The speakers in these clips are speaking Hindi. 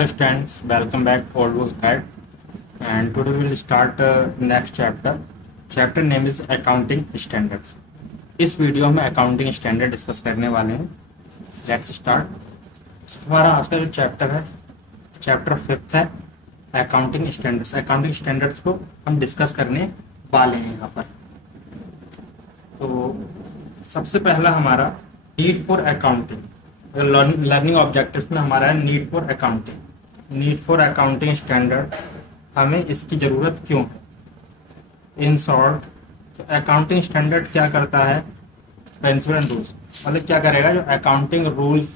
Hello students, welcome back Old Book Guide, and today we will start next chapter. Chapter name is Accounting Standards. इस वीडियो में अकाउंटिंग स्टैंडर्ड डिस्कस करने वाले हैं. Let's start. हमारा आज का जो चैप्टर है चैप्टर 5 है अकाउंटिंग स्टैंडर्ड्स. अकाउंटिंग स्टैंडर्ड्स को हम डिस्कस करने वाले हैं यहाँ पर. तो सबसे पहला हमारा need for accounting. Learning objectives में हमारा है need for accounting. Need for accounting standard, हमें इसकी जरूरत क्यों है. इन शॉर्ट अकाउंटिंग स्टैंडर्ड क्या करता है, प्रिंसिपल एंड रूल्स, मतलब क्या करेगा, जो अकाउंटिंग रूल्स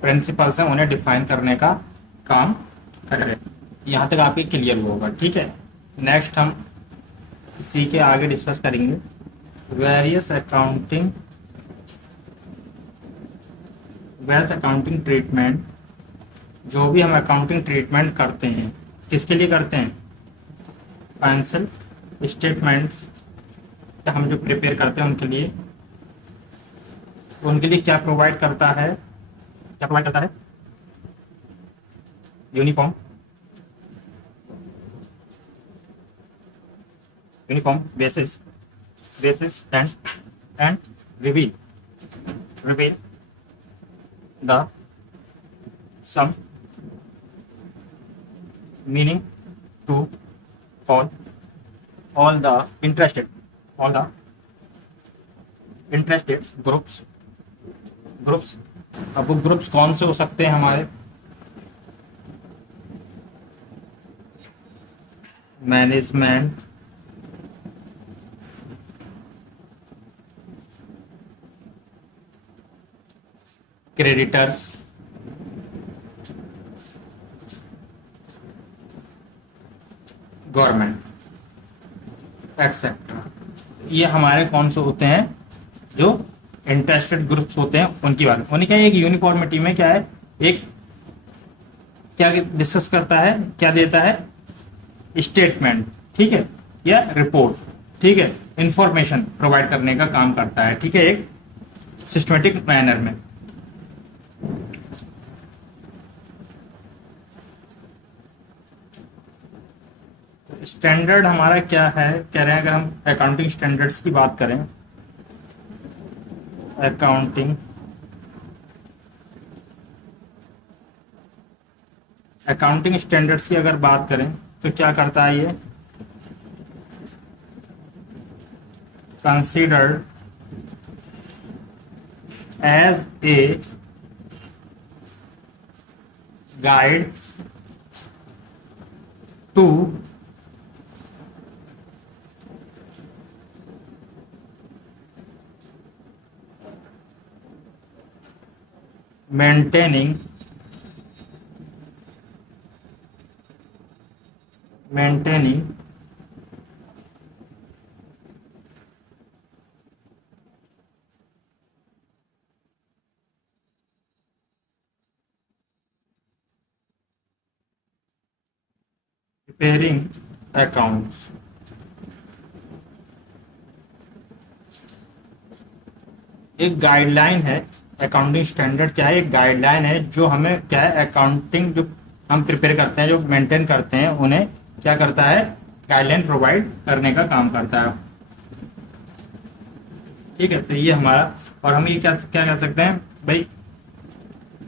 प्रिंसिपल्स हैं उन्हें डिफाइन करने का काम करेगा. यहाँ तक आपके क्लियर होगा, ठीक है. नेक्स्ट हम इसी के आगे डिस्कस करेंगे वेरियस अकाउंटिंग ट्रीटमेंट. जो भी हम अकाउंटिंग ट्रीटमेंट करते हैं किसके लिए करते हैं, फाइनेंशियल स्टेटमेंट्स हम जो प्रिपेयर करते हैं उनके लिए क्या प्रोवाइड करता है, uniform basis and reveal the sum meaning to all the interested groups. अब वो ग्रुप्स कौन से हो सकते हैं हमारे, मैनेजमेंट, क्रेडिटर्स, गवर्नमेंट एक्सेट्रा. ये हमारे कौन से होते हैं, जो इंटरेस्टेड ग्रुप्स होते हैं उनकी बात. उन्हें क्या एक यूनिफॉर्मिटी में क्या है, एक क्या डिस्कस करता है, क्या देता है, स्टेटमेंट, ठीक है, या रिपोर्ट, ठीक है, इंफॉर्मेशन प्रोवाइड करने का काम करता है, ठीक है, एक सिस्टमेटिक मैनर में. स्टैंडर्ड हमारा क्या है, कह रहे हैं अगर हम अकाउंटिंग स्टैंडर्ड्स की बात करें, अकाउंटिंग स्टैंडर्ड्स की अगर बात करें तो क्या करता है ये, considered as a guide to maintaining preparing accounts. एक गाइडलाइन है. अकाउंटिंग स्टैंडर्ड क्या है, एक गाइडलाइन है जो हमें क्या है, अकाउंटिंग जो हम प्रिपेयर करते हैं, जो मेंटेन करते हैं, उन्हें क्या करता है, गाइडलाइन प्रोवाइड करने का काम करता है, ठीक है. तो ये हमारा, और हम ये क्या कर सकते हैं भाई,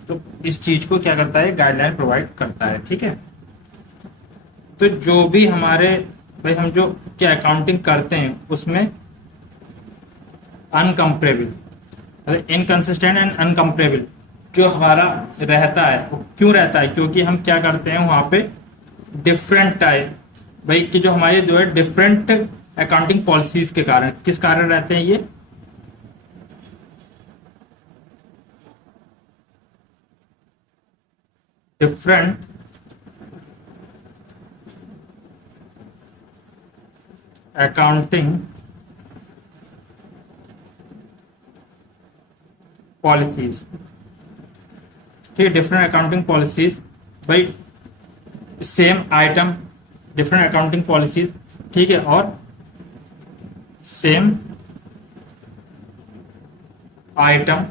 तो इस चीज को क्या करता है, गाइडलाइन प्रोवाइड करता है, ठीक है. तो जो भी हमारे भाई हम जो क्या अकाउंटिंग करते हैं उसमें अनकम्पेरेबल, इनकंसिस्टेंट एंड अनकम्पेरेबल जो हमारा रहता है, वो क्यों रहता है, क्योंकि हम क्या करते हैं वहां पे डिफरेंट टाइप, भाई कि जो हमारे जो है डिफरेंट अकाउंटिंग पॉलिसीज के कारण, किस कारण रहते हैं ये, डिफरेंट अकाउंटिंग पॉलिसीज, ठीक है, डिफरेंट अकाउंटिंग पॉलिसीज, भाई same item different accounting policies, ठीक है, और same item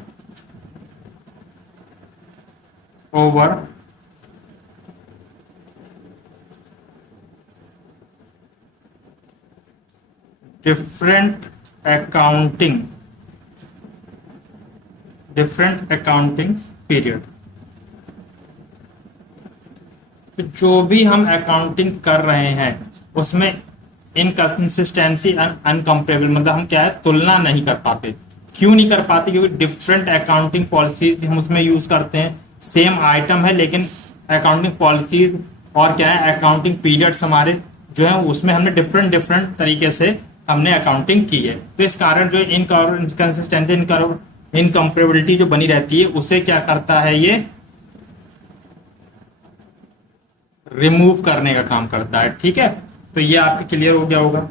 over different accounting period. तो जो भी हम अकाउंटिंग कर रहे हैं उसमें इनकंसिस्टेंसी अनकंपेरेबल, मतलब हम क्या है, तुलना नहीं कर पाते। क्यों नहीं कर पाते? क्योंकि डिफरेंट अकाउंटिंग पॉलिसीज हम उसमें यूज करते हैं। सेम आइटम है लेकिन अकाउंटिंग पॉलिसीज और क्या है, अकाउंटिंग पीरियड्स हमारे जो है उसमें हमने डिफरेंट डिफरेंट तरीके से हमने अकाउंटिंग की है। तो इस कारण जो इनकंसिस्टेंसी इनकंपेरेबिलिटी जो बनी रहती है उसे क्या करता है, ये रिमूव करने का काम करता है। ठीक है, तो ये आपके क्लियर हो गया होगा।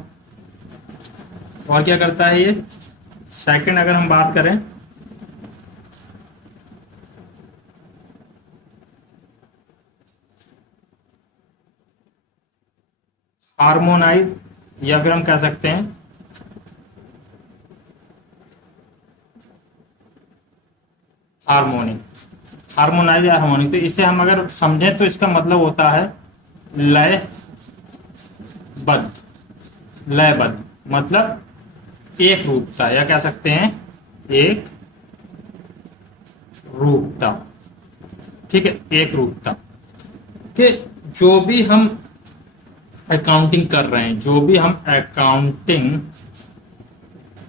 और क्या करता है ये? सेकंड अगर हम बात करें, हार्मोनाइज, या फिर हम कह सकते हैं हार्मोनी, हार्मोनाइज या हार्मोनिक। तो इसे हम अगर समझें तो इसका मतलब होता है लयबद्ध। लयबद्ध मतलब एक रूपता, या कह सकते हैं एक रूपता। ठीक है, एक रूपता कि जो भी हम अकाउंटिंग कर रहे हैं, जो भी हम अकाउंटिंग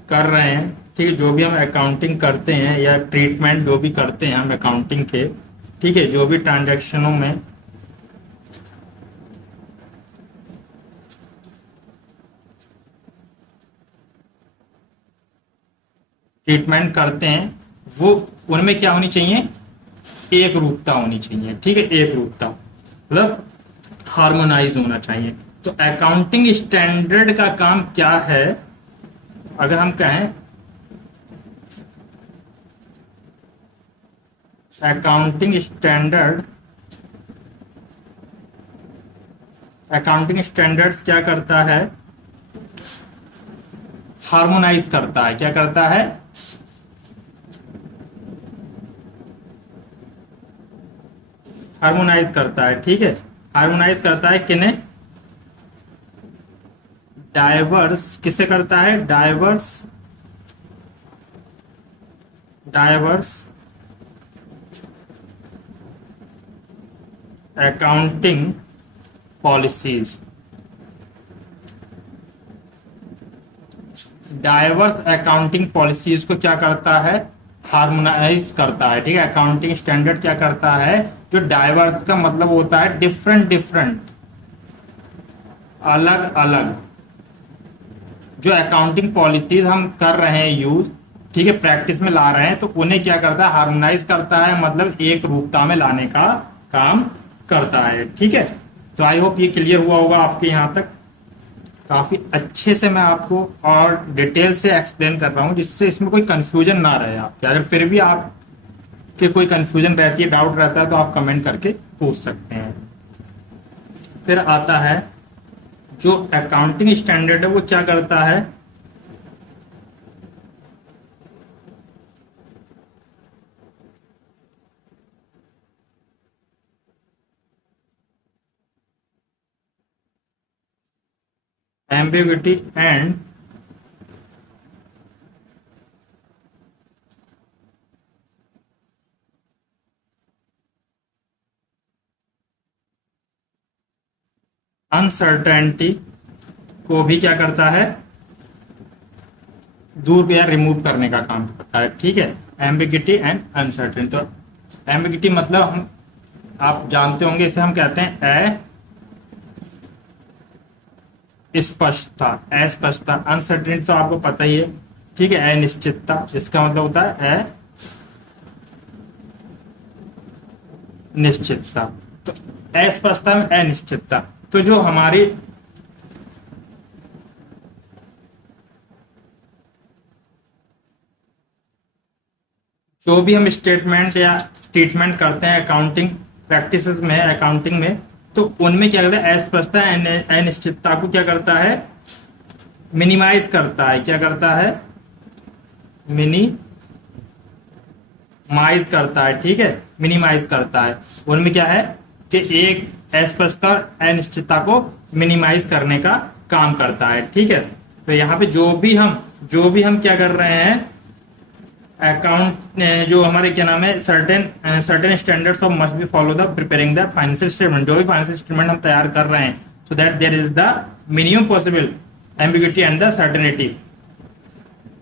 कर रहे हैं, ठीक है, जो भी हम अकाउंटिंग करते हैं या ट्रीटमेंट जो भी करते हैं हम अकाउंटिंग के, ठीक है, जो भी ट्रांजैक्शनों में ट्रीटमेंट करते हैं वो उनमें क्या होनी चाहिए, एक रूपता होनी चाहिए। ठीक है, एक रूपता मतलब हार्मोनाइज होना चाहिए। तो अकाउंटिंग स्टैंडर्ड का काम क्या है? अगर हम कहें अकाउंटिंग स्टैंडर्ड्स क्या करता है? हार्मोनाइज करता है। क्या करता है? हार्मोनाइज करता है। ठीक है, हार्मोनाइज करता है किन्हें? डाइवर्स। किसे करता है? Diverse accounting policies. Diverse accounting policies को क्या करता है? हार्मोनाइज करता है। ठीक है, अकाउंटिंग स्टैंडर्ड क्या करता है? जो डाइवर्स का मतलब होता है डिफरेंट डिफरेंट, अलग अलग जो अकाउंटिंग पॉलिसीज हम कर रहे हैं यूज, ठीक है, प्रैक्टिस में ला रहे हैं, तो उन्हें क्या करता है? हार्मोनाइज करता है, मतलब एक रूपता में लाने का काम करता है। ठीक है, तो आई होप ये क्लियर हुआ होगा आपके यहां तक। काफी अच्छे से मैं आपको और डिटेल से एक्सप्लेन कर रहा हूं जिससे इसमें कोई कंफ्यूजन ना रहे आपके। अगर फिर भी आपके कोई कंफ्यूजन रहती है, डाउट रहता है, तो आप कमेंट करके पूछ सकते हैं। फिर आता है जो अकाउंटिंग स्टैंडर्ड है वो क्या करता है? एम्बिग्युइटी एंड अनसर्टेनिटी को भी क्या करता है? दूर या रिमूव करने का काम करता है। ठीक है, एम्बिग्युइटी एंड अनसर्टेनिटी। तो एम्बिग्युइटी मतलब हम, आप जानते होंगे, इसे हम कहते हैं अस्पष्टता, अस्पष्टता। अनसर्टेनिटी तो आपको पता ही है। ठीक है, अनिश्चितता, इसका मतलब होता है अनिश्चितता। तो अस्पष्टता में अनिश्चितता। तो जो हमारी जो भी हम स्टेटमेंट या ट्रीटमेंट करते हैं अकाउंटिंग प्रैक्टिसेस में, अकाउंटिंग में, तो उनमें क्या करता है? अस्पष्टता अनिश्चितता को क्या करता है? मिनिमाइज करता है। क्या करता है? मिनिमाइज करता है। ठीक है, मिनिमाइज करता है। उनमें क्या है कि एक अस्पष्टता और अनिश्चितता को मिनिमाइज करने का काम करता है। ठीक है, तो यहाँ पे जो भी हम क्या कर रहे हैं, अकाउंट जो हमारे क्या नाम है, certain standards of must be follow the preparing the financial statement, जो भी फाइनेंशियल स्टेटमेंट हम तैयार कर रहे हैं, so that there is the minimum possible ambiguity and the certainty.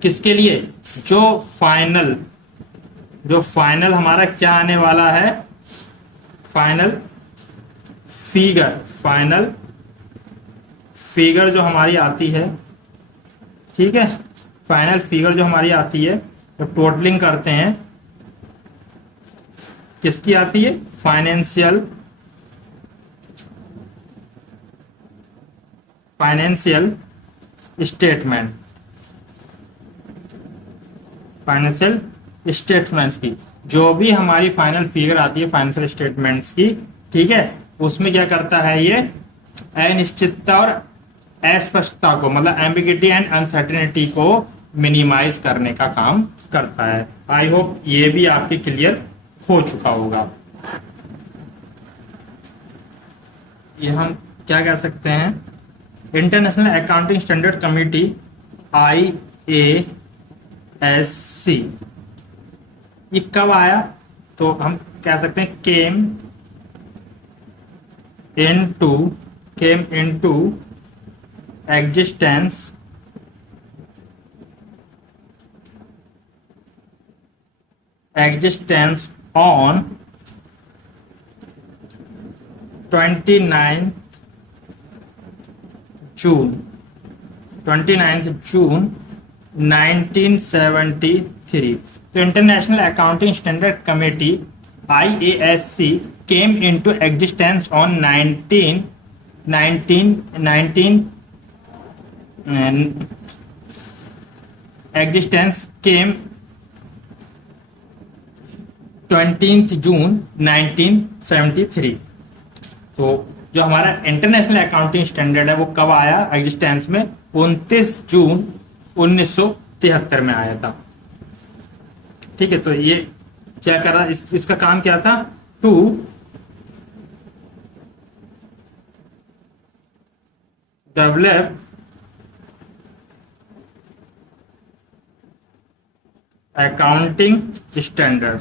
किसके लिए? जो फाइनल हमारा क्या आने वाला है, फाइनल फिगर जो हमारी आती है, ठीक है, फाइनल फिगर जो हमारी आती है, तो टोटलिंग करते हैं, किसकी आती है? फाइनेंशियल स्टेटमेंट्स की, जो भी हमारी फाइनल फिगर आती है फाइनेंशियल स्टेटमेंट्स की, ठीक है, उसमें क्या करता है ये, अनिश्चितता और अस्पष्टता को, मतलब एम्बिगिटी एंड अनसर्टेनिटी को मिनिमाइज करने का काम करता है। आई होप ये भी आपके क्लियर हो चुका होगा। ये हम क्या कह सकते हैं, international accounting standard committee IASC, ये कब आया? तो हम कह सकते हैं came into existence on 29th June 1973। तो international accounting standard committee IASC came into existence on 19 existence came 20th June 1973। तो जो हमारा इंटरनेशनल अकाउंटिंग स्टैंडर्ड है वो कब आया एग्जिस्टेंस में? 29 जून 1973 में आया था। ठीक है, तो ये क्या करा, इसका काम क्या था? To develop accounting standard,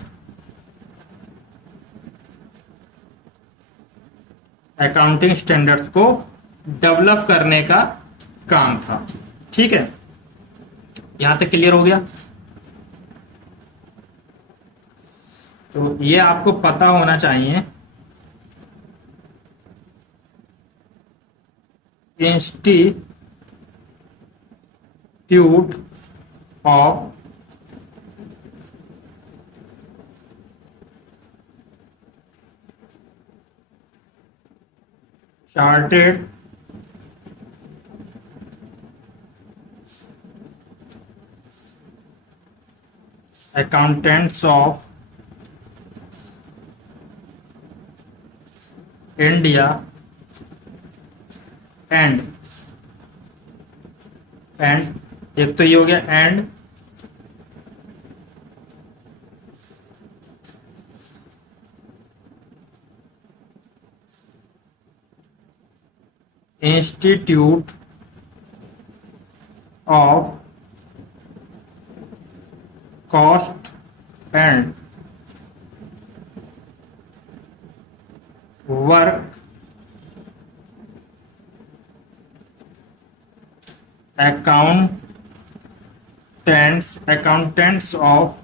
accounting standards को डेवलप करने का काम था। ठीक है, यहां तक क्लियर हो गया? तो ये आपको पता होना चाहिए, institute of chartered accountants of India and एक तो ये हो गया and, institute of cost and work accountants of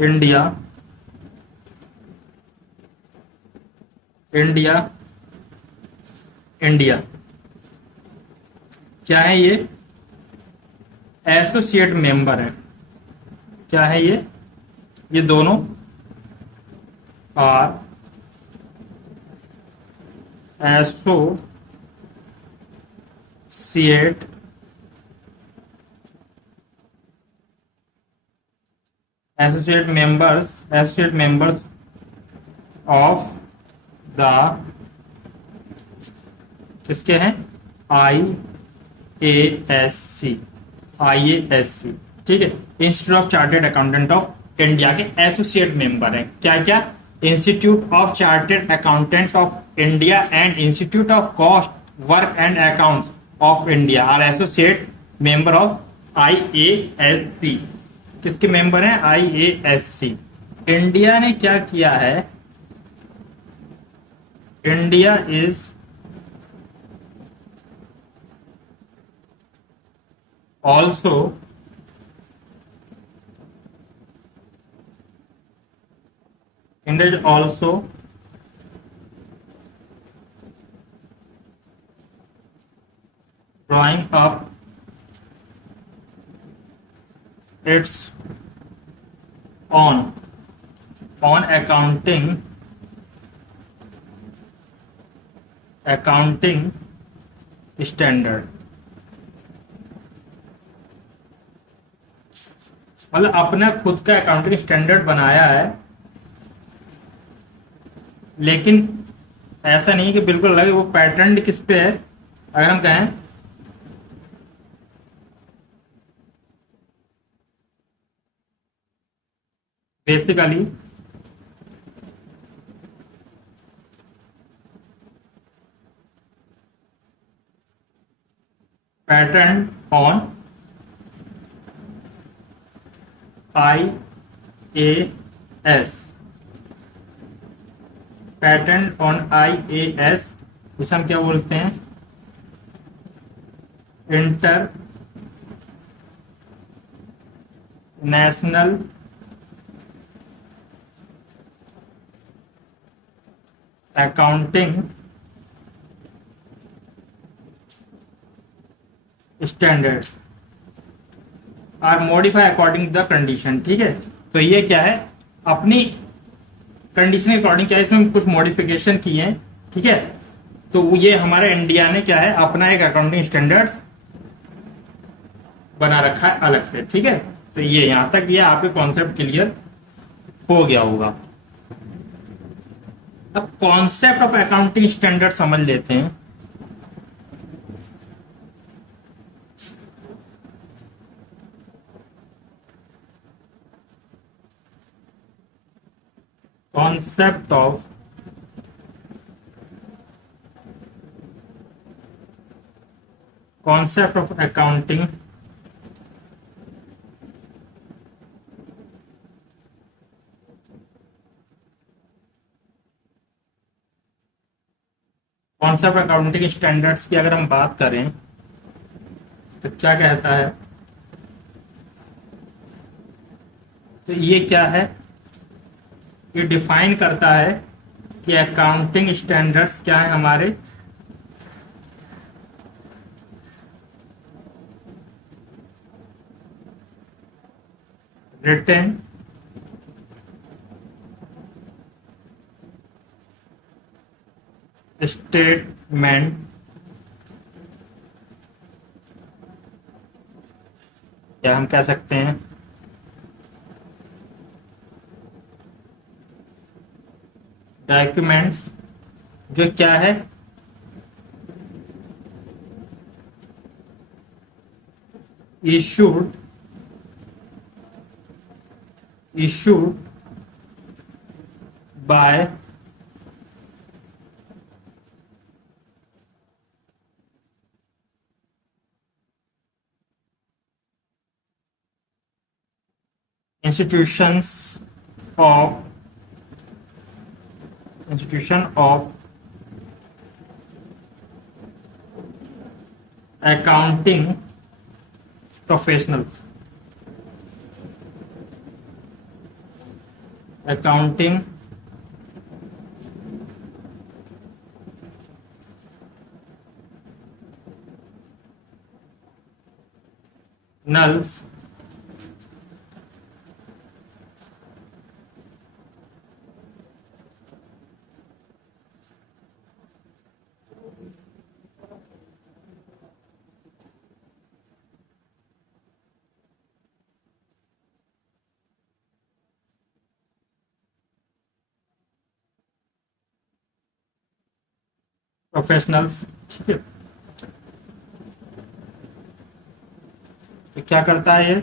India क्या है? ये एसोसिएट मेंबर है। क्या है ये दोनों और एसोसिएट मेंबर्स ऑफ द, किसके हैं? IASC। ठीक है, institute of chartered accountant of India के एसोसिएट मेंबर हैं। क्या क्या? Institute of chartered accountant of India and institute of cost work and accounts of India are associate member of IASC। किसके मेंबर हैं? IASC। इंडिया ने क्या किया है? India is also India is also drawing up its own accounting standard। मतलब अपना खुद का अकाउंटिंग स्टैंडर्ड बनाया है, लेकिन ऐसा नहीं कि बिल्कुल अलग है। वो पैटर्न किस पे है? अगर हम कहें basically pattern on IAS, pattern on IAS, जिसे हम क्या बोलते हैं? International accounting standard are modify according the condition. ठीक है, तो ये क्या है? अपनी कंडीशन के अकॉर्डिंग क्या है, इसमें कुछ मॉडिफिकेशन किए हैं। ठीक है, तो ये हमारे इंडिया ने क्या है, अपना एक अकाउंटिंग स्टैंडर्ड्स बना रखा है अलग से। ठीक है, तो ये यहां तक ये आपके कॉन्सेप्ट क्लियर हो गया होगा। अब कॉन्सेप्ट ऑफ अकाउंटिंग स्टैंडर्ड समझ लेते हैं। concept of accounting concept accounting standards की अगर हम बात करें तो क्या कहता है? तो ये क्या है? ये डिफाइन करता है कि अकाउंटिंग स्टैंडर्ड्स क्या है हमारे। रिटन स्टेटमेंट या हम कह सकते हैं डॉक्यूमेंट्स, जो क्या है? Issued by institution of accounting professionals, accounting nulls professionals. ठीक है, तो क्या करता है ये?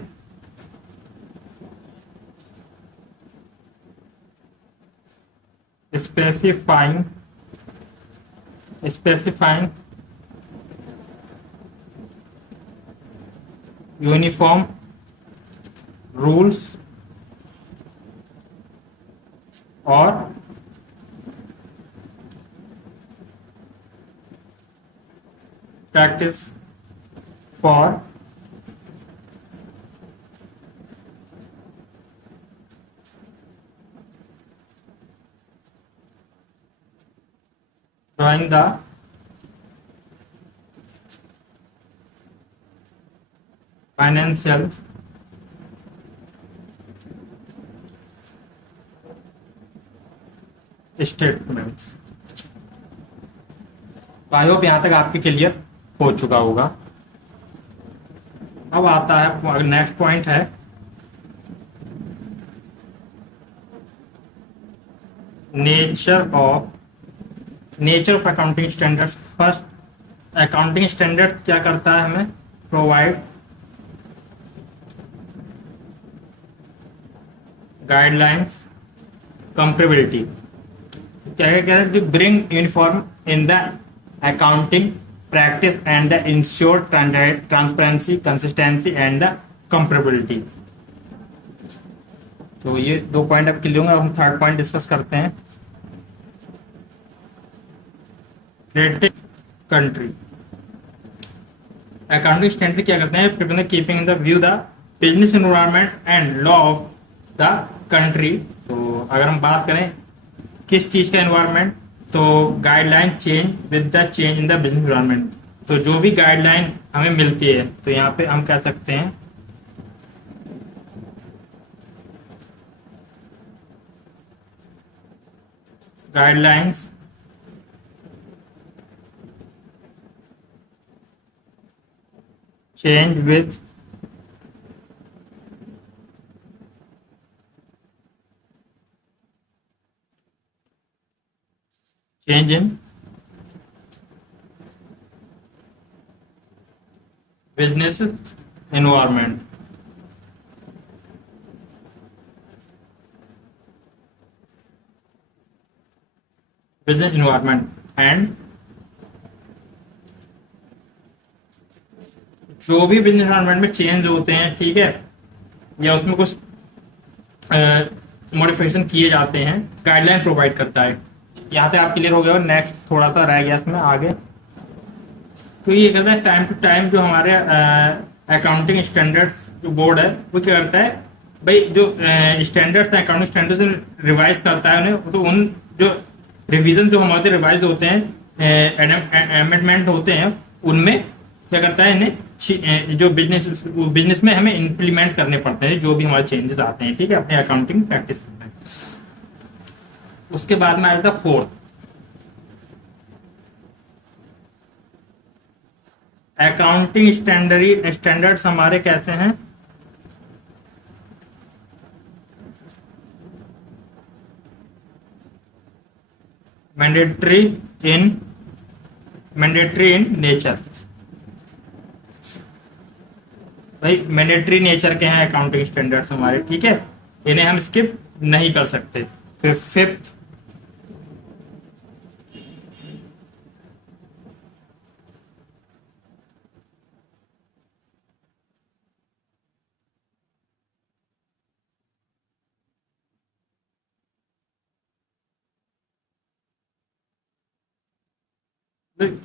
Specifying specifying uniform rules or practice for drawing the financial statements. I hope यहां तक आपके क्लियर हो चुका होगा। अब आता है नेक्स्ट पॉइंट है nature of accounting standards. First, accounting standards क्या करता है, हमें प्रोवाइड गाइडलाइंस कंपेबिलिटी, क्या कह रहे हैं, bring uniform in the accounting practice and the ensure transparency consistency and the compatibility. तो ये 2 पॉइंट अब क्लियर होंगे। अब हम थर्ड पॉइंट डिस्कस करते हैं, क्रेडिट कंट्री। अकाउंटिंग स्टैंडर्ड क्या करते हैं, keeping in the view the business environment and law of the country. तो अगर हम बात करें किस चीज का एनवायरनमेंट, तो guideline change with the change in the business environment. तो जो भी गाइडलाइन हमें मिलती है, तो यहाँ पे हम कह सकते हैं guidelines change with change in business environment। business environment and जो भी बिजनेस एनवायरनमेंट में चेंज होते हैं, ठीक है, या उसमें कुछ मॉडिफिकेशन किए जाते हैं, गाइडलाइन प्रोवाइड करता है। यहाँ तक आप क्लियर हो गया। नेक्स्ट थोड़ा सा रह गया इसमें आगे, तो ये करता है टाइम टू टाइम जो हमारे अकाउंटिंग स्टैंडर्ड्स जो बोर्ड है वो क्या करता है, भाई जो स्टैंडर्ड्स हैं अकाउंटिंग स्टैंडर्ड्स रिवाइज करता है उन्हें। तो उन जो रिवीजन जो हमारे रिवाइज होते हैं, अमेंडमेंट होते हैं, उनमें क्या करता है, इन्हें जो बिजनेस में हमें इम्प्लीमेंट करने पड़ते हैं जो भी हमारे चेंजेस आते हैं, ठीक है, अपने अकाउंटिंग प्रैक्टिस में। उसके बाद में आया था फोर्थ, अकाउंटिंग स्टैंडर्ड्स हमारे कैसे हैं, मैंडेटरी इन नेचर। भाई मैंडेटरी नेचर के हैं अकाउंटिंग स्टैंडर्ड्स हमारे, ठीक है, इन्हें हम स्किप नहीं कर सकते। फिर फिफ्थ,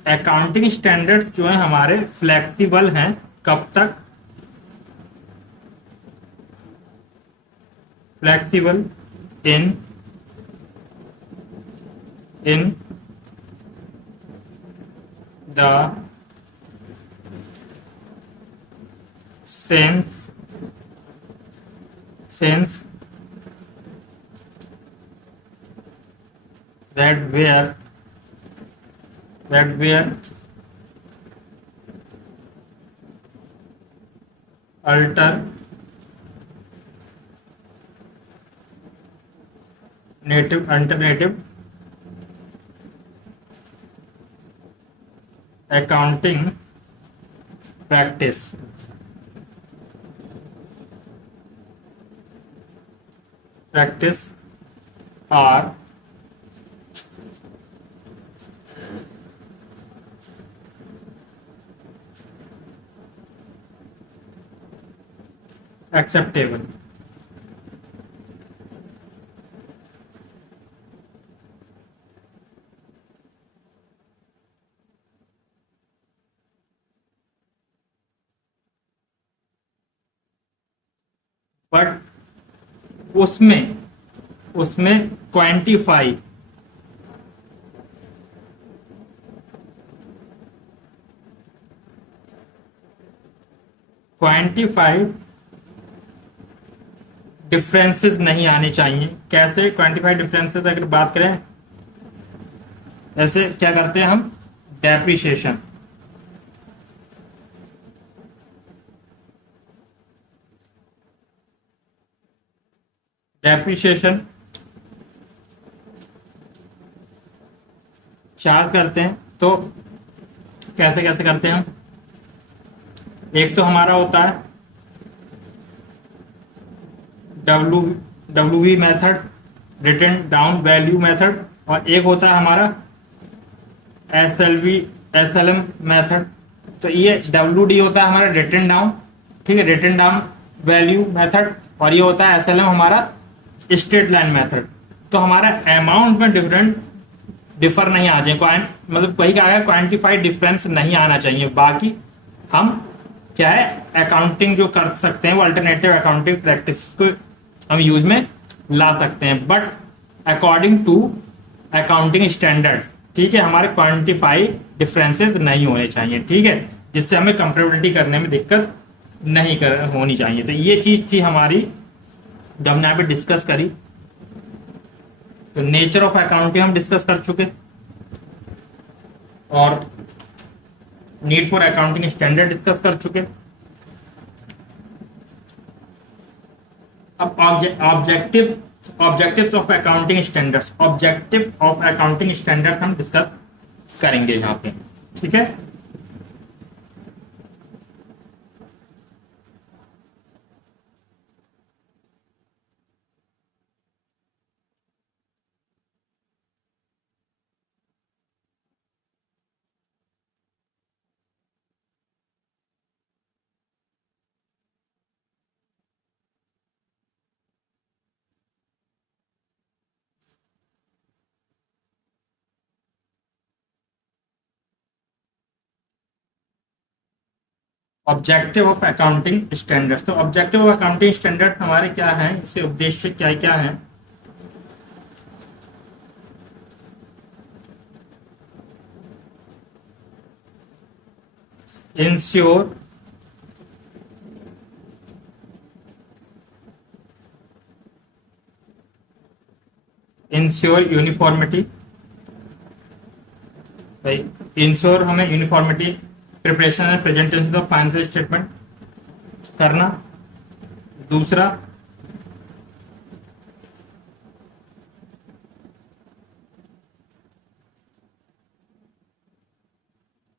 अकाउंटिंग स्टैंडर्ड्स जो है हमारे फ्लेक्सिबल हैं। कब तक, flexible in the sense that where alternative accounting practice are acceptable. But उसमें उसमें क्वांटिफाई, क्वांटिफाई डिफरेंसेस नहीं आने चाहिए। कैसे क्वांटिफाई डिफरेंसेस अगर बात करें, ऐसे क्या करते हैं हम, डेप्रिसिएशन, डेप्रिसिएशन चार्ज करते हैं। तो कैसे कैसे करते हैं हम, एक तो हमारा होता है W W method, return down value method, और एक होता है हमारा एस एल एम मेथड। तो ये डब्ल्यू डी होता है हमारा रिटर्न डाउन, ठीक है, रिटर्न डाउन वैल्यू मेथड, और ये होता है एस एल एम हमारा स्ट्रेट लाइन मेथड। तो हमारा अमाउंट में डिफर नहीं आ जाए, मतलब वही कहा है, क्वांटिफाइड डिफरेंस नहीं आना चाहिए। बाकी हम क्या है, अकाउंटिंग जो कर सकते हैं वो अल्टरनेटिव अकाउंटिंग प्रैक्टिस को हम यूज में ला सकते हैं, but according to accounting standards, ठीक है, हमारे क्वांटिफाई डिफरेंसेस नहीं होने चाहिए, ठीक है, जिससे हमें कंपेरेबिलिटी करने में दिक्कत नहीं होनी चाहिए। तो ये चीज थी हमारी जब हमने यहाँ पे डिस्कस करी। तो नेचर ऑफ अकाउंटिंग हम डिस्कस कर चुके, और need for accounting standard discuss कर चुके। अब objectives of accounting standards, objective of accounting standards हम डिस्कस करेंगे यहाँ पे, ठीक है। ऑब्जेक्टिव ऑफ अकाउंटिंग स्टैंडर्ड्स, तो ऑब्जेक्टिव ऑफ अकाउंटिंग स्टैंडर्ड्स हमारे क्या हैं, इससे उद्देश्य क्या क्या है। इंश्योर इंश्योर यूनिफॉर्मिटी, भाई इंश्योर हमें uniformity preparation and presentation of financial statement करना। दूसरा,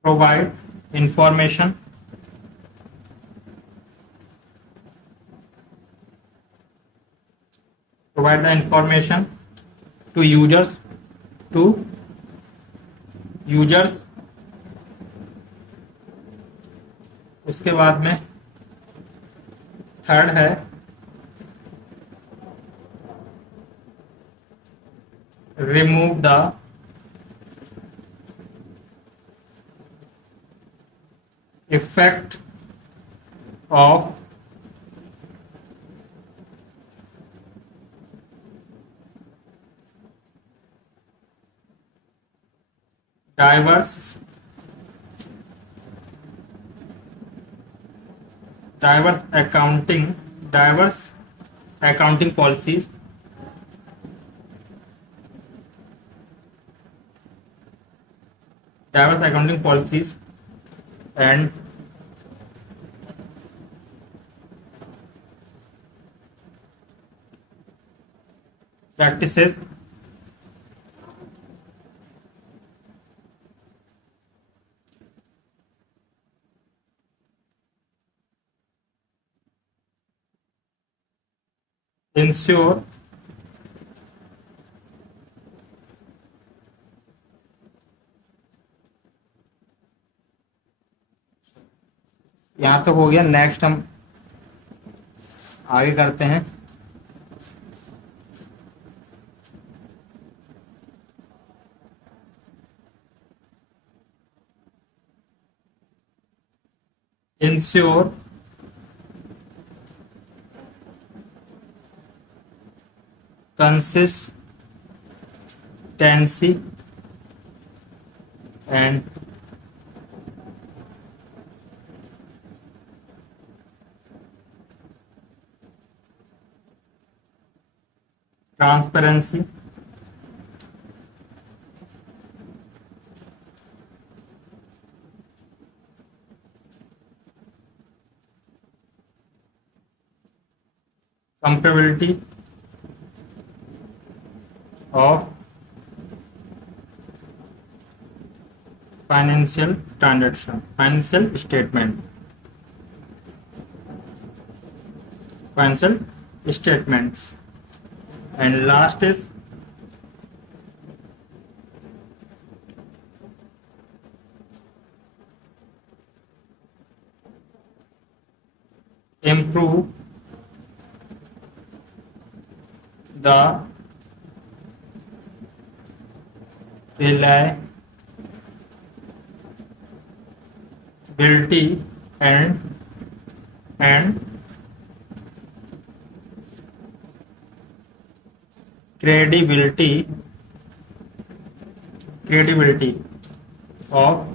provide information provide the information to users। उसके बाद में थर्ड है remove the effect of diverse accounting policies, and practices ensure यहां तो हो गया। नेक्स्ट हम आगे करते हैं। Ensure consistency and transparency comparability of financial transaction, financial statements, and last is improve the reliability and credibility of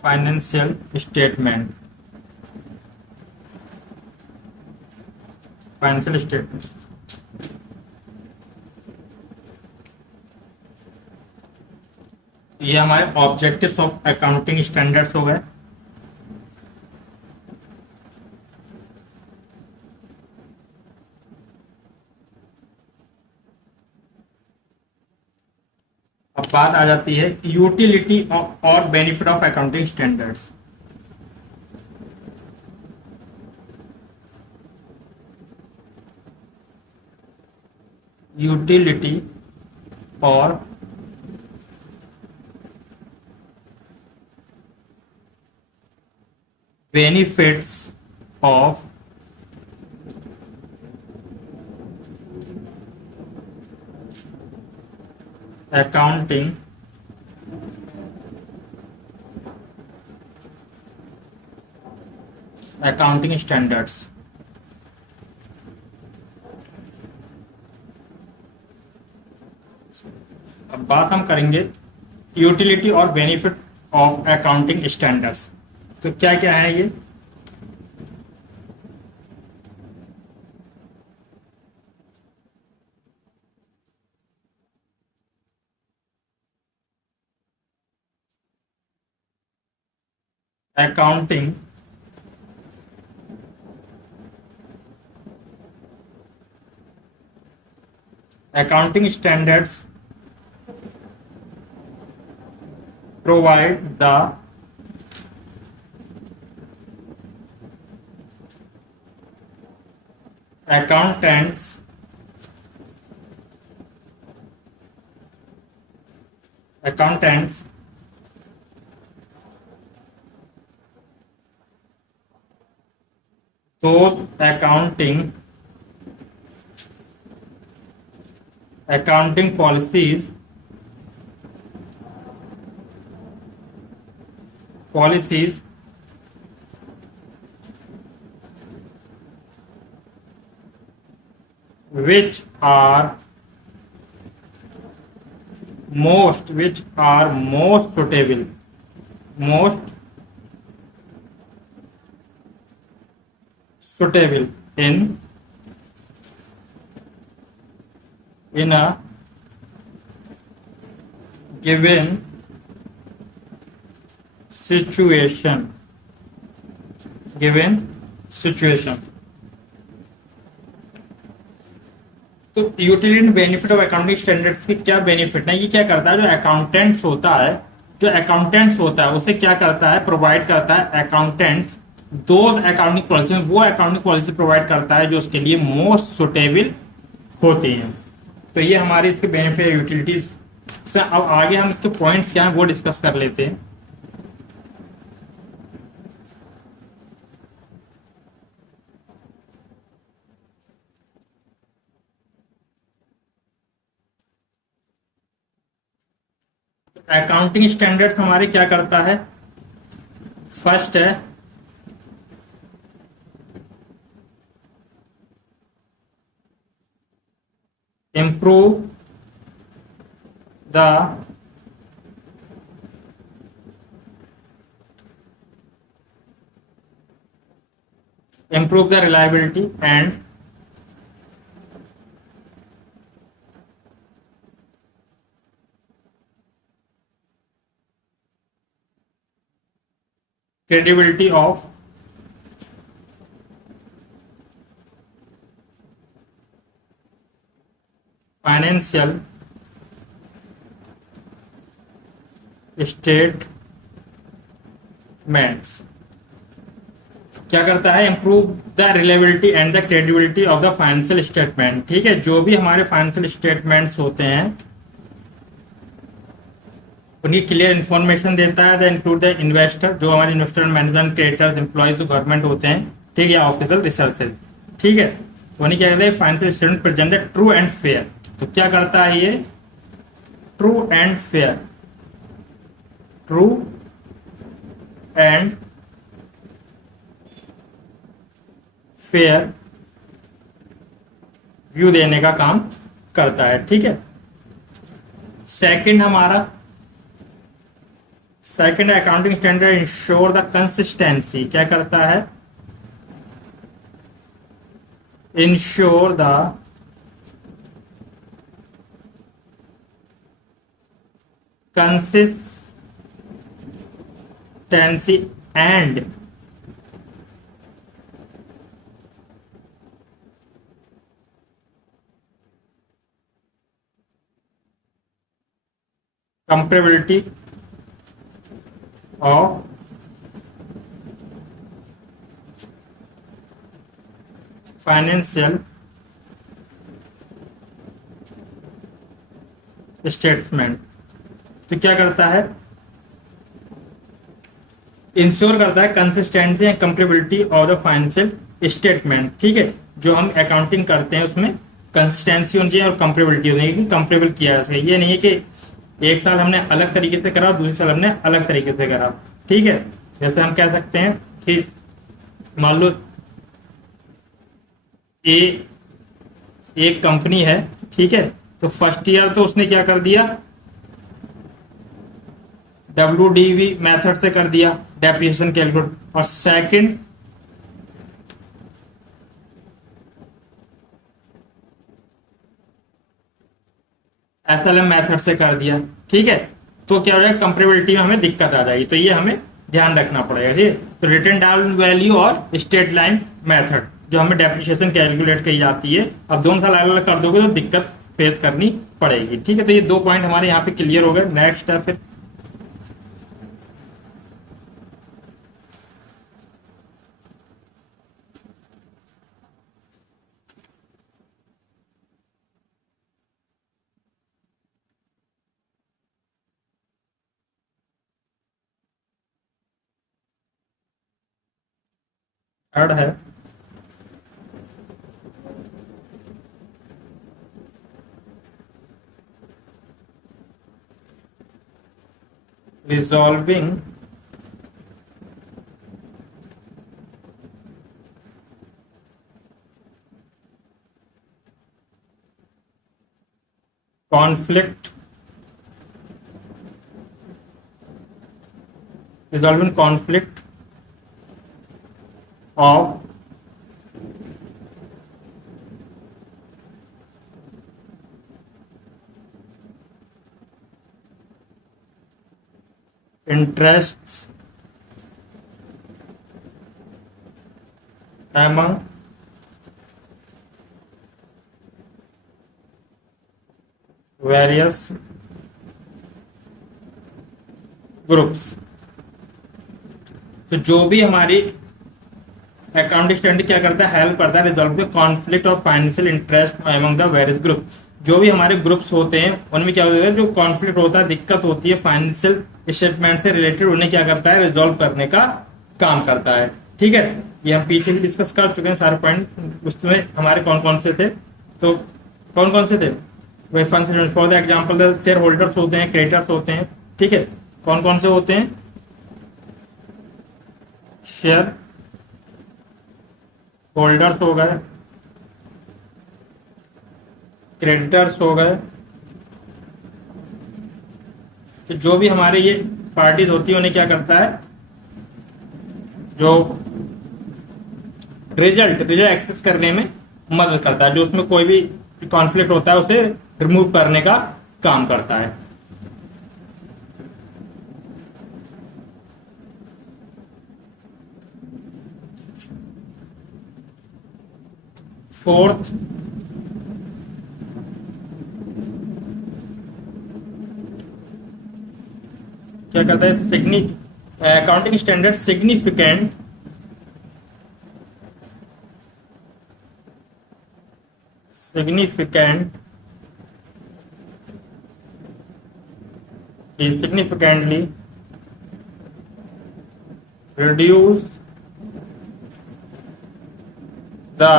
financial statement, financial statements। ये हमारे ऑब्जेक्टिव्स ऑफ अकाउंटिंग स्टैंडर्ड्स हो गए। अब बात आ जाती है यूटिलिटी और benefit of accounting standards. Utility और benefits of accounting standards। अब बात हम करेंगे यूटिलिटी और बेनिफिट ऑफ अकाउंटिंग स्टैंडर्ड्स। तो क्या क्या है ये? Accounting standards provide the accountants those accounting policies which are most suitable in a given situation। तो utility and benefit of accounting standards के क्या बेनिफिट है? ये क्या करता है, जो अकाउंटेंट्स होता है उसे क्या करता है, प्रोवाइड करता है अकाउंटेंट्स दोज अकाउंटिंग पॉलिसी में वो अकाउंटिंग पॉलिसी प्रोवाइड करता है जो उसके लिए मोस्ट सुटेबल होती हैं। तो ये हमारे इसके बेनिफिट यूटिलिटीज इससे अब आगे हम इसके पॉइंट्स क्या हैं वो डिस्कस कर लेते हैं। अकाउंटिंग स्टैंडर्ड्स हमारे क्या करता है, फर्स्ट है improve the reliability and credibility of financial statements। क्या करता है, improve the reliability and the credibility of the financial statement. ठीक है, जो भी हमारे फाइनेंशियल स्टेटमेंट्स होते हैं उनकी क्लियर इन्फॉर्मेशन देता है। द इंक्लूड द इन्वेस्टर, जो हमारे इन्वेस्टर, मैनेजमेंट, क्रेडिटर्स, एम्प्लॉइज जो गवर्नमेंट होते हैं, ठीक है, ऑफिशियल रिसर्चेज। ठीक है, उन्हें क्या कहते हैं, financial statement presented true and fair. तो क्या करता है ये, true and fair, true and fair view देने का काम करता है। ठीक है, सेकंड हमारा, second accounting standard ensure the consistency. क्या करता है, ensure the consistency and comparability of financial statement. तो क्या करता है, इंश्योर करता है consistency and comparability of the financial statement. ठीक है, जो हम अकाउंटिंग करते हैं उसमें कंसिस्टेंसी होनी चाहिए और कंपेरेबिलिटी होनी चाहिए, कंपेरेबल किया जा सके। ये नहीं है कि एक साल हमने अलग तरीके से करा, दूसरे साल हमने अलग तरीके से करा। ठीक है, जैसे हम कह सकते हैं कि मान लो एक कंपनी है, ठीक है, तो फर्स्ट ईयर तो उसने क्या कर दिया, WDV मेथड से कर दिया डेप्रिसिएशन कैलकुलेट, और सेकंड SLM मेथड से कर दिया। ठीक है, तो क्या हो जाएगा, कंपेरेबिलिटी में हमें दिक्कत आ जाएगी। तो ये हमें ध्यान रखना पड़ेगा। ठीक है, तो रिटर्न डाउन वैल्यू और स्ट्रेट लाइन मेथड जो हमें डेप्रिसिएशन कैलकुलेट की जाती है, अब दोनों साल अलग अलग कर दोगे तो दिक्कत फेस करनी पड़ेगी। ठीक है, तो ये दो पॉइंट हमारे यहाँ पे क्लियर हो गए। नेक्स्ट है फिर थर्ड है resolving conflict of interests among various groups. तो जो भी हमारी अकाउंटिंग स्टैंडर्ड क्या करता है, हेल्प करता है resolve the conflict of financial interest among the various group. जो भी हमारे ग्रुप्स होते हैं उनमें क्या होता है, जो कॉन्फ्लिक्ट होता है, दिक्कत होती है फाइनेंशियल स्टेटमेंट से रिलेटेड, उन्हें क्या करता है, रिजॉल्व करने का काम करता है। ठीक है, ये हम पीछे भी डिस्कस कर चुके हैं सारे पॉइंट। उसमें हमारे कौन कौन से थे, तो कौन कौन से थे, वे function for the example shareholders होते हैं, क्रेडिटर्स होते हैं। ठीक है, कौन कौन से होते हैं, शेयर होल्डर्स हो गए, क्रेडिटर्स हो गए। तो जो भी हमारे ये पार्टीज होती है उन्हें क्या करता है, जो रिजल्ट एक्सेस करने में मदद करता है, जो उसमें कोई भी कॉन्फ्लिक्ट होता है उसे रिमूव करने का काम करता है। फोर्थ, क्या करता है, accounting standard significant significantly reduce the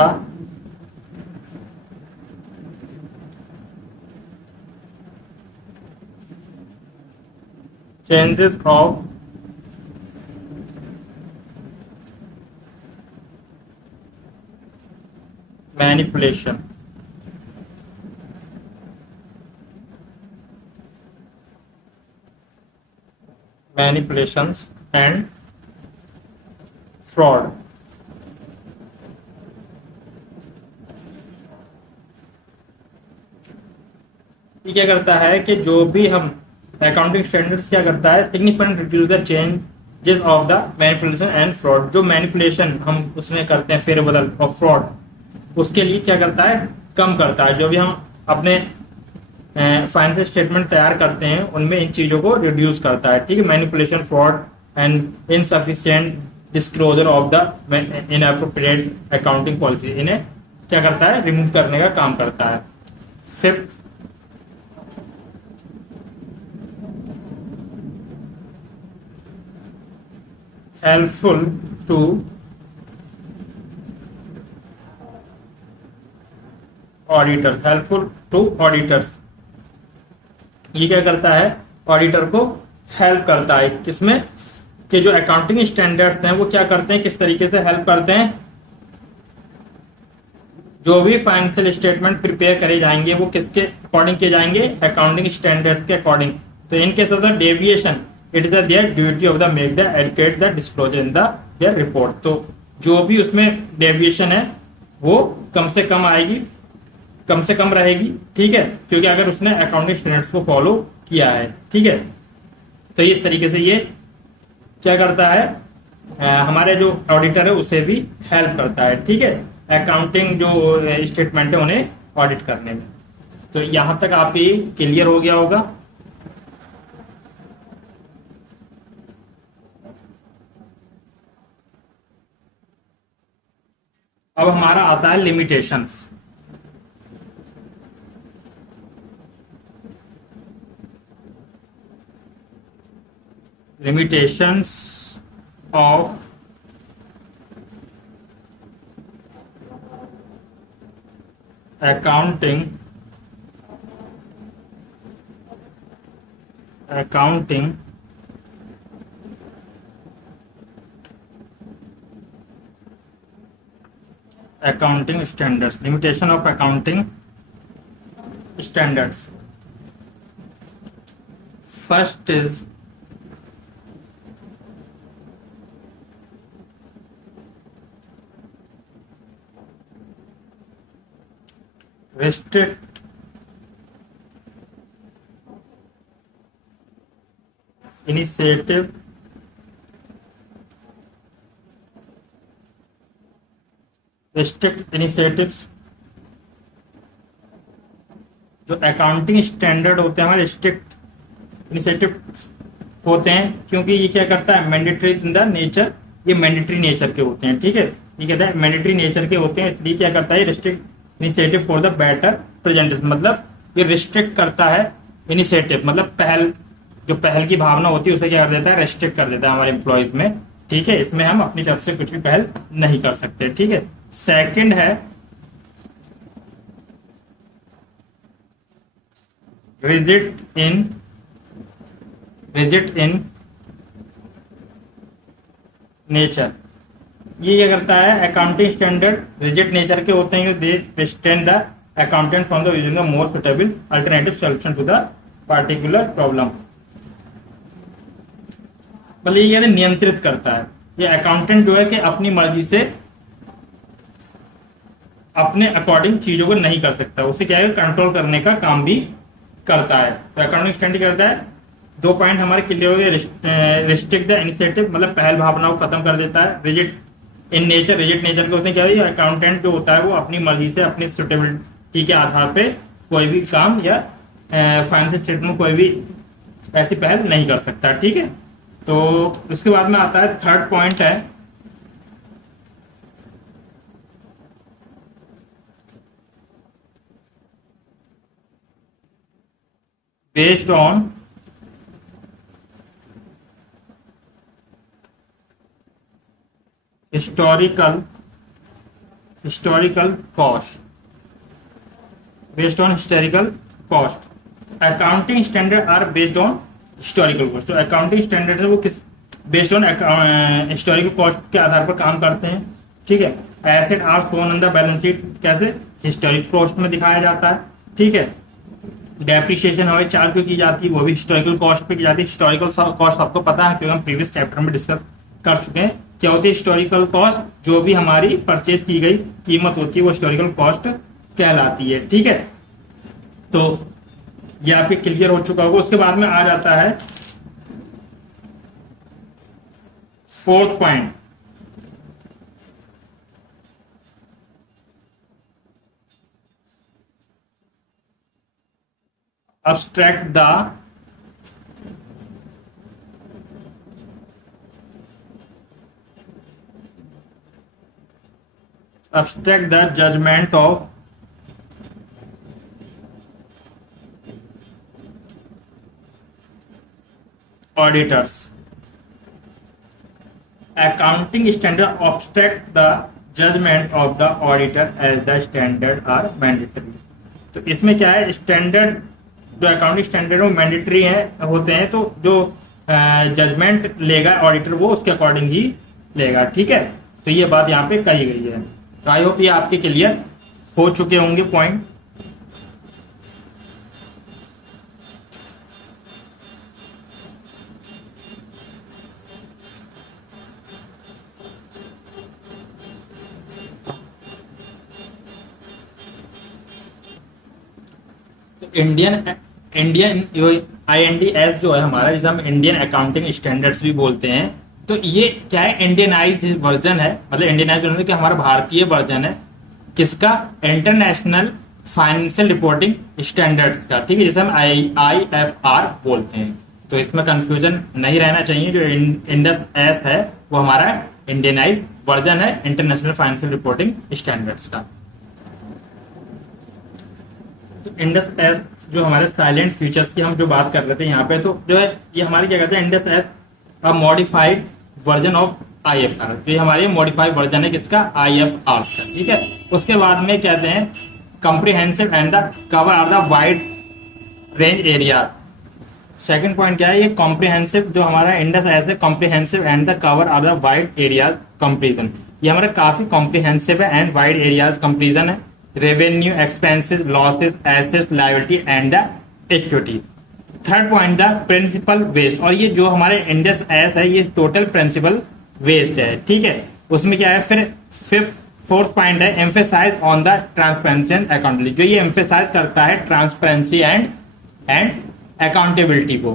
chances of manipulations and fraud। ये क्या करता है कि जो भी हम अकाउंटिंग स्टैंडर्ड्स क्या करता है, significant reduce the changes of the manipulation and fraud. जो मैनिपुलेशन हम उसमें करते हैं फेर बदल और फ्रॉड, उसके लिए क्या करता है, कम करता है। जो भी हम अपने फाइनेंशियल स्टेटमेंट तैयार करते हैं उनमें इन चीजों को रिड्यूस करता है। ठीक है, manipulation, fraud and insufficient disclosure of the inappropriate accounting policy, इन्हें क्या करता है, रिमूव करने का काम करता है। Fifth, helpful to auditors। ये क्या करता है, ऑडिटर को हेल्प करता है, किसमें, कि जो अकाउंटिंग स्टैंडर्ड्स हैं वो क्या करते हैं, किस तरीके से हेल्प करते हैं, जो भी फाइनेंशियल स्टेटमेंट प्रिपेयर करे जाएंगे वो किसके अकॉर्डिंग किए जाएंगे, अकाउंटिंग स्टैंडर्ड्स के अकॉर्डिंग। तो in case of the deviation it is there duty of the make the educate the disclosure in the there report. तो जो भी उसमें डेविएशन है वो कम से कम आएगी, कम से कम रहेगी। ठीक है, क्योंकि अगर उसने अकाउंटिंग स्टैंडर्ड्स को फॉलो किया है। ठीक है, तो इस तरीके से ये क्या करता है, हमारे जो ऑडिटर है उसे भी हेल्प करता है। ठीक है, अकाउंटिंग जो स्टेटमेंट है उन्हें ऑडिट करने में। तो यहां तक आप ये क्लियर हो गया होगा। अब हमारा आता है limitations. Limitations of accounting standards, limitation of accounting standards। first is restrict initiative initiatives। जो अकाउंटिंग स्टैंडर्ड होते हैं हमारे स्ट्रिक्ट इनिशिएटिव होते हैं, क्योंकि ये क्या करता है, मैंडेटरी इन द नेचर, ये मैंडेटरी नेचर के होते हैं। ठीक है, ये कहता है मैंडेटरी नेचर के होते हैं, इसलिए क्या करता है, restrict initiative for the better presentation, मतलब ये रिस्ट्रिक्ट करता है इनिशिएटिव, मतलब पहल, जो पहल की भावना होती है उसे क्या कर देता है, रेस्ट्रिक्ट कर देता है हमारे एम्प्लॉयज में। ठीक है, इसमें हम अपनी तरफ से कुछ भी पहल नहीं कर सकते। ठीक है, सेकंड है रिजिड इन नेचर। ये क्या करता है, अकाउंटिंग स्टैंडर्ड रिजिड नेचर के होते हैं, they restrain the accountant from the using the more suitable alternative solution to the particular problem. मतलब ये कहते नियंत्रित करता है, ये अकाउंटेंट जो है कि अपनी मर्जी से अपने अकॉर्डिंग चीजों को नहीं कर सकता, उसे क्या है, कंट्रोल करने का काम भी करता है। तो अकाउंटिंग स्टैंडर्ड करता है, 2 पॉइंट हमारे क्लियर हो गए। रिस्ट्रिक्ट द इनिशिएटिव, मतलब पहल भावना को खत्म कर देता है। Rigid in nature, rigid nature के होते हैं क्या है, अकाउंटेंट जो होता है वो अपनी मर्जी से अपनी सुटेबिलिटी के आधार पे कोई भी काम या फाइनेंशियल स्टेटमेंट कोई भी ऐसी पहल नहीं कर सकता। ठीक है, तो उसके बाद में आता है थर्ड पॉइंट है based on historical cost, based on historical cost, accounting standard are based on historical cost। तो अकाउंटिंग स्टैंडर्ड है वो किस बेस्ड ऑन हिस्टोरिकल कॉस्ट के आधार पर काम करते हैं। ठीक है, asset are shown on the balance sheet, कैसे, हिस्टोरिकल कॉस्ट में दिखाया जाता है। ठीक है, डेप्रिसिएशन हमें चार्ज क्यों की जाती है, वो भी हिस्टोरिकल कॉस्ट पे की जाती है। हिस्टोरिकल कॉस्ट आपको पता है क्योंकि हम प्रीवियस चैप्टर में डिस्कस कर चुके हैं। क्या होती है हिस्टोरिकल कॉस्ट, जो भी हमारी परचेज की गई कीमत होती है वो हिस्टोरिकल कॉस्ट कहलाती है। ठीक है, तो ये आपके क्लियर हो चुका होगा। उसके बाद में आ जाता है fourth point, abstract the judgment of auditors। Accounting standard abstract the judgment of the auditor as the standard are mandatory। तो इसमें क्या है, स्टैंडर्ड जो अकाउंटिंग स्टैंडर्ड वो मैंडेटरी है होते हैं, तो जो जजमेंट लेगा ऑडिटर वो उसके अकॉर्डिंग ही लेगा। ठीक है, तो ये बात यहाँ पे कही गई है। तो आई होप ये आपके क्लियर हो चुके होंगे पॉइंट। इंडियन INDS जो है हमारा, जिसे हम इंडियन अकाउंटिंग स्टैंडर्ड्स भी बोलते हैं, तो ये क्या है, इंडियनाइज वर्जन है। मतलब इंडियनाइज वर्जन कि हमारा भारतीय वर्जन है किसका, इंटरनेशनल फाइनेंशियल रिपोर्टिंग स्टैंडर्ड्स का। ठीक है, जिसे हम IFR बोलते हैं। तो इसमें कंफ्यूजन नहीं रहना चाहिए, जो इंडस एस है वो हमारा इंडियनाइज वर्जन है इंटरनेशनल फाइनेंशियल रिपोर्टिंग स्टैंडर्ड्स का। तो इंडस एस जो हमारे साइलेंट फीचर्स की हम जो बात कर रहे थे यहाँ पे, तो जो है ये हमारे क्या कहते हैं, Indus S a modified version of IFR। तो ये हमारे मॉडिफाइड वर्जन है किसका, IFR का। ठीक है, उसके बाद में कहते हैं comprehensive and the cover are the wide range area. Second point क्या है, ये कॉम्प्रिहेंसिव जो हमारा इंडस एस है, comprehensive and the cover are the wide areas comparison. ये हमारा काफी कॉम्प्रिहेंसिव है एंड वाइड एरियाज कंपेरिजन है। Revenue, expenses, losses, assets, liability and the equity. Third point, the principle based. और ये जो हमारे इंडस एस है ये टोटल प्रिंसिपल वेस्ट है। ठीक है, उसमें क्या है, फिर फोर्थ पॉइंट है emphasise on the transparency and accountability. जो ये एम्फेसाइज करता है ट्रांसपेरेंसी एंड अकाउंटेबिलिटी को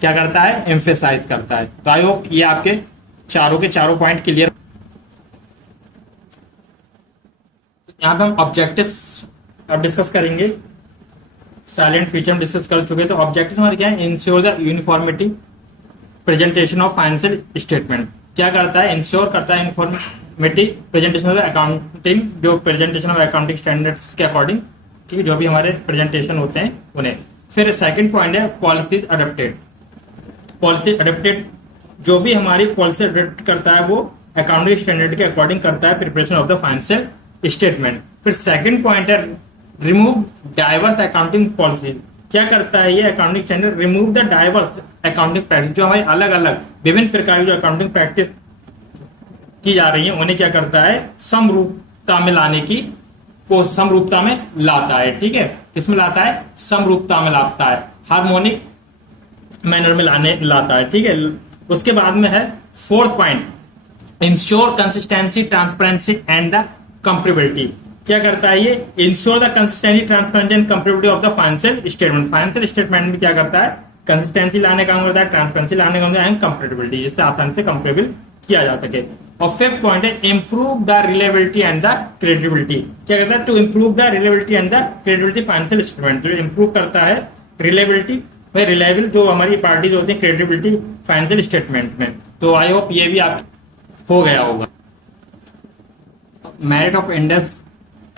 क्या करता है, एम्फेसाइज करता है। तो आई होप ये आपके चारों के चारों पॉइंट क्लियर। यहाँ पे हम ऑब्जेक्टिव्स अब डिस्कस करेंगे। साइलेंट फीचर हम डिस्कस कर चुके हैं। तो ऑब्जेक्टिव्स हमारे क्या है, ensure the uniformity presentation of financial statement. क्या करता है, इंश्योर करता है यूनिफॉर्मिटी प्रेजेंटेशन ऑफ अकाउंटिंग, जो प्रेजेंटेशन ऑफ अकाउंटिंग स्टैंडर्ड्स के अकॉर्डिंग ठीक है, जो भी हमारे प्रेजेंटेशन होते हैं उन्हें। फिर सेकंड पॉइंट है पॉलिसीज अडोप्टेड। पॉलिसी अडोप्टेड, जो भी हमारी पॉलिसी अडोप्ट करता है वो अकाउंटिंग स्टैंडर्ड के अकॉर्डिंग करता है preparation of the financial statement. फिर सेकंड पॉइंट है रिमूव डाइवर्स अकाउंटिंग पॉलिसी। क्या करता है ये accounting standard? Remove the diverse accounting practice, जो हमारी अलग अलग विभिन्न प्रकार की जो अकाउंटिंग प्रैक्टिस की जा रही है उन्हें क्या करता है? समरूपता में लाने की को समरूपता में लाता है। ठीक है, किसमें लाता है? समरूपता में लाता है, हार्मोनिक मैनर में लाता है। ठीक है, उसके बाद में है fourth point ensure consistency transparency and the comparability. क्या करता है ये? Ensure the consistency transparency and comparability of the financial statement. Financial statement में क्या करता है? कंसिस्टेंसी लाने का काम करता है, ट्रांसपेरेंसी लाने का काम करता है, कंपेरेबिलिटी, जिससे आसानी से कंपेरेबल किया जा सके। और फिफ्थ पॉइंट है improve the reliability and the credibility. क्या कहता है? To improve the reliability and the credibility financial statement. जो इंप्रूव करता है रिलेबिलिटी, भाई रिलायबल जो हमारी पार्टीज होती है, क्रेडिबिलिटी फाइनेंशियल स्टेटमेंट में। तो आई होप ये भी आप हो गया होगा। Merit of Ind AS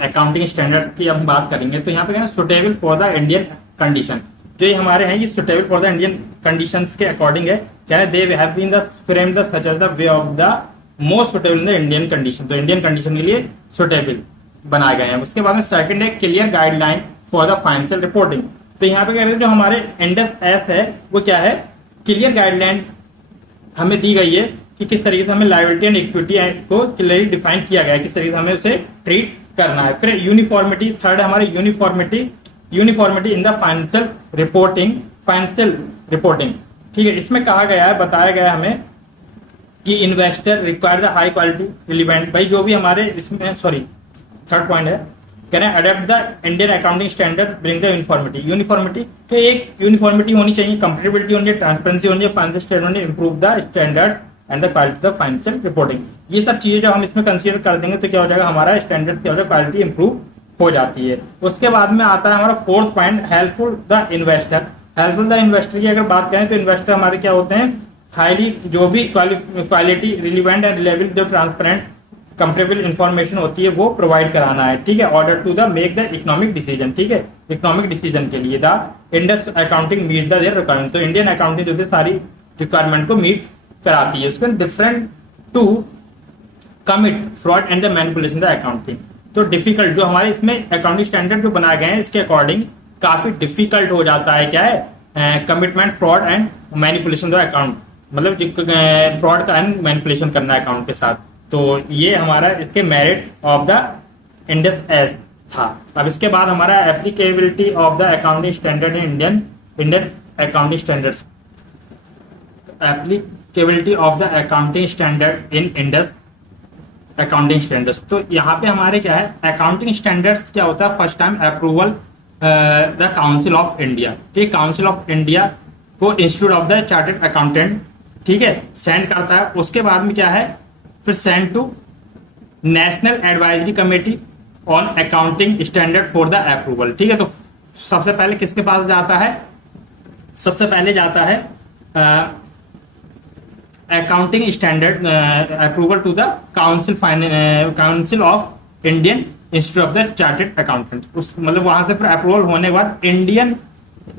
accounting standards की हम बात करेंगे तो यहाँ पे suitable for the Indian condition. जो ये हमारे हैं ये suitable for the Indian conditions के अकॉर्डिंग है। क्या है? They have been the frame the such as the way of the most suitable in the Indian condition. तो इंडियन कंडीशन के लिए सुटेबल बनाए गए हैं। उसके बाद में सेकंड है clear guideline for the financial reporting. तो यहाँ पे कह रहे हैं जो हमारे इंडस एस है वो क्या है? क्लियर गाइडलाइन हमें दी गई है कि किस तरीके से हमें लायबिलिटी एंड इक्विटी को क्लियरली डिफाइन किया गया है, किस तरीके से हमें उसे ट्रीट करना है। फिर यूनिफॉर्मिटी, थर्ड हमारी uniformity in the financial reporting. ठीक है, इसमें कहा गया है, बताया गया है हमें कि investor require the high quality relevant. भाई जो भी हमारे इसमें थर्ड पॉइंट है, कह रहे हैं adopt the Indian accounting standard bring the uniformity के एक यूनिफॉर्मिटी होनी चाहिए, कंपेटेबिलिटी होनी चाहिए, ट्रांसपेरेंसी होनी चाहिए, financial statement improve the standard and the quality of financial reporting. ये सब चीजें जब हम इसमें कंसीडर कर देंगे तो क्या हो जाएगा? हमारा स्टैंडर्ड क्या हो जाएगा? क्वालिटी इंप्रूव हो जाती है। उसके बाद में आता है हमारा fourth point helpful the investor. Helpful the investor की अगर बात करें तो इन्वेस्टर हमारे क्या होते हैं? हाईली जो भी क्वालिटी रिलीवेंट एंड रिलेवेबल जो ट्रांसपेरेंट कंपेरेबल इंफॉर्मेशन होती है वो प्रोवाइड कराना है। ठीक है, order to the make the economic decision. ठीक है, इकोनॉमिक डिसीजन के लिए the Ind AS accounting meet the their requirement. तो इंडियन अकाउंटिंग जो है सारी रिक्वायरमेंट को मीट कराती है। उसके different to commit fraud and the manipulation the accounting. तो डिफिकल्ट जो हमारे इसमें अकाउंटिंग स्टैंडर्ड जो बनाए गए हैं इसके अकॉर्डिंग काफी डिफिकल्ट हो जाता है। क्या है? Commitment fraud and manipulation the account, मतलब फ्रॉड का एंड मैनिपुलेशन करना है अकाउंट के साथ। तो ये हमारा इसके merit of the Indus S था। अब इसके बाद हमारा applicability of the accounting standard in Indian accounting standards. Applicability of the accounting standard in Indus accounting standards. तो यहाँ पे हमारे क्या है? अकाउंटिंग स्टैंडर्ड्स क्या होता है? First time approval the council of India. ठीक, काउंसिल ऑफ इंडिया को institute of the chartered accountant, ठीक है, सेंड करता है। उसके बाद में क्या है? फिर send to national advisory committee on accounting standard for the approval. ठीक है, तो सबसे पहले किसके पास जाता है? सबसे पहले जाता है accounting standard approval to the council of Indian institute of the chartered accountant. उस मतलब वहां से फिर अप्रूवल होने के बाद इंडियन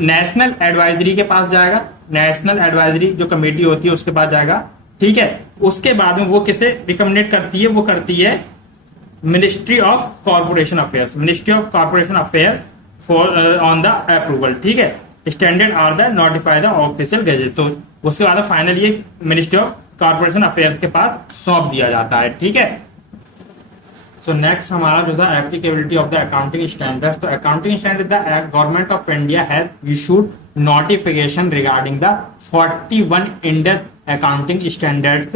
नेशनल एडवाइजरी के पास जाएगा। नेशनल एडवाइजरी जो कमेटी होती है उसके पास जाएगा। ठीक है, उसके बाद में वो किसे रिकमेंडेड करती है? वो करती है ministry of corporation affairs. Ministry of corporation affair for on the approval. ठीक है, standard are the notify the official gazette. तो उसके बाद फाइनल ये मिनिस्ट्री ऑफ कॉर्पोरेशन अफेयर्स के पास सौंप दिया जाता है। ठीक है, सो नेक्स्ट हमारा जो था applicability of the accounting standards. तो accounting standard the government of India has issued notification regarding the 41 Ind AS accounting standards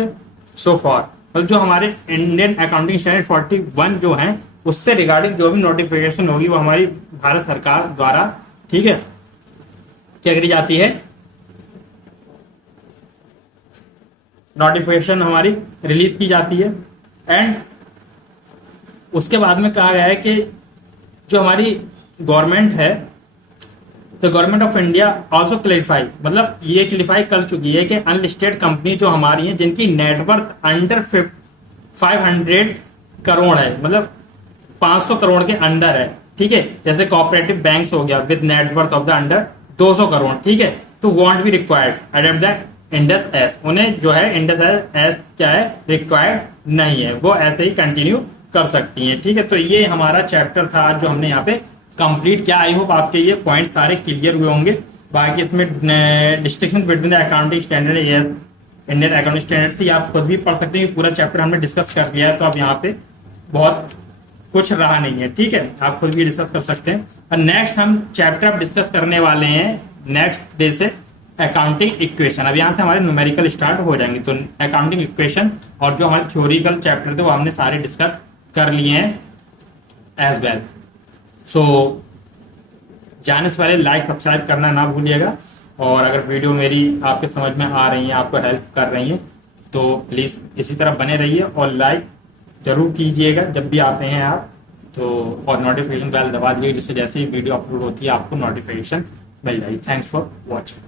so far. मतलब जो हमारे इंडियन अकाउंटिंग स्टैंडर्ड 41 जो हैं उससे रिगार्डिंग जो भी नोटिफिकेशन होगी वो हमारी भारत सरकार द्वारा, ठीक है, क्या करी जाती है? नोटिफिकेशन हमारी रिलीज की जाती है। एंड उसके बाद में कहा गया है कि जो हमारी गवर्नमेंट है, तो government of India also clarify, मतलब ये क्लेरिफाई कर चुकी है कि अनलिस्टेड कंपनी जो हमारी है जिनकी नेटवर्थ अंडर 500 करोड़ है, मतलब 500 करोड़ के अंडर है, ठीक है। जैसे कोऑपरेटिव बैंक्स हो गया with net worth of the under 200 crore, ठीक है, तो want be required adopt the Indus S, उन्हें जो है इंडस एस क्या है, रिक्वायर्ड नहीं है, वो ऐसे ही कंटिन्यू कर सकती हैं, ठीक है। तो ये हमारा चैप्टर था आज जो हमने यहाँ पे कंप्लीट किया। आई होप आपके ये पॉइंट सारे क्लियर हुए होंगे। बाकी इसमें distinction between the accounting standard Indian accounting standard से आप खुद भी पढ़ सकते हैं, पूरा चैप्टर हमने डिस्कस कर लिया है, तो अब यहाँ पे बहुत कुछ रहा नहीं है, ठीक है, आप खुद भी डिस्कस कर सकते हैं। और नेक्स्ट हम चैप्टर अब डिस्कस करने वाले हैं नेक्स्ट डे से अकाउंटिंग इक्वेशन। अब यहाँ से हमारे न्यूमेरिकल स्टार्ट हो जाएंगे, तो अकाउंटिंग इक्वेशन और जो हमारे थ्योरिकल चैप्टर थे वो हमने सारे डिस्कस कर लिए हैं एज वेल। सो जाने से पहले लाइक सब्सक्राइब करना ना भूलिएगा, और अगर वीडियो मेरी आपके समझ में आ रही है, आपको हेल्प कर रही है, तो प्लीज़ इसी तरह बने रहिए और लाइक जरूर कीजिएगा जब भी आते हैं आप, तो और नोटिफिकेशन बेल दबा दीजिए, जिससे जैसे ही वीडियो अपलोड होती है आपको नोटिफिकेशन मिल जाएगी। Thanks for watching.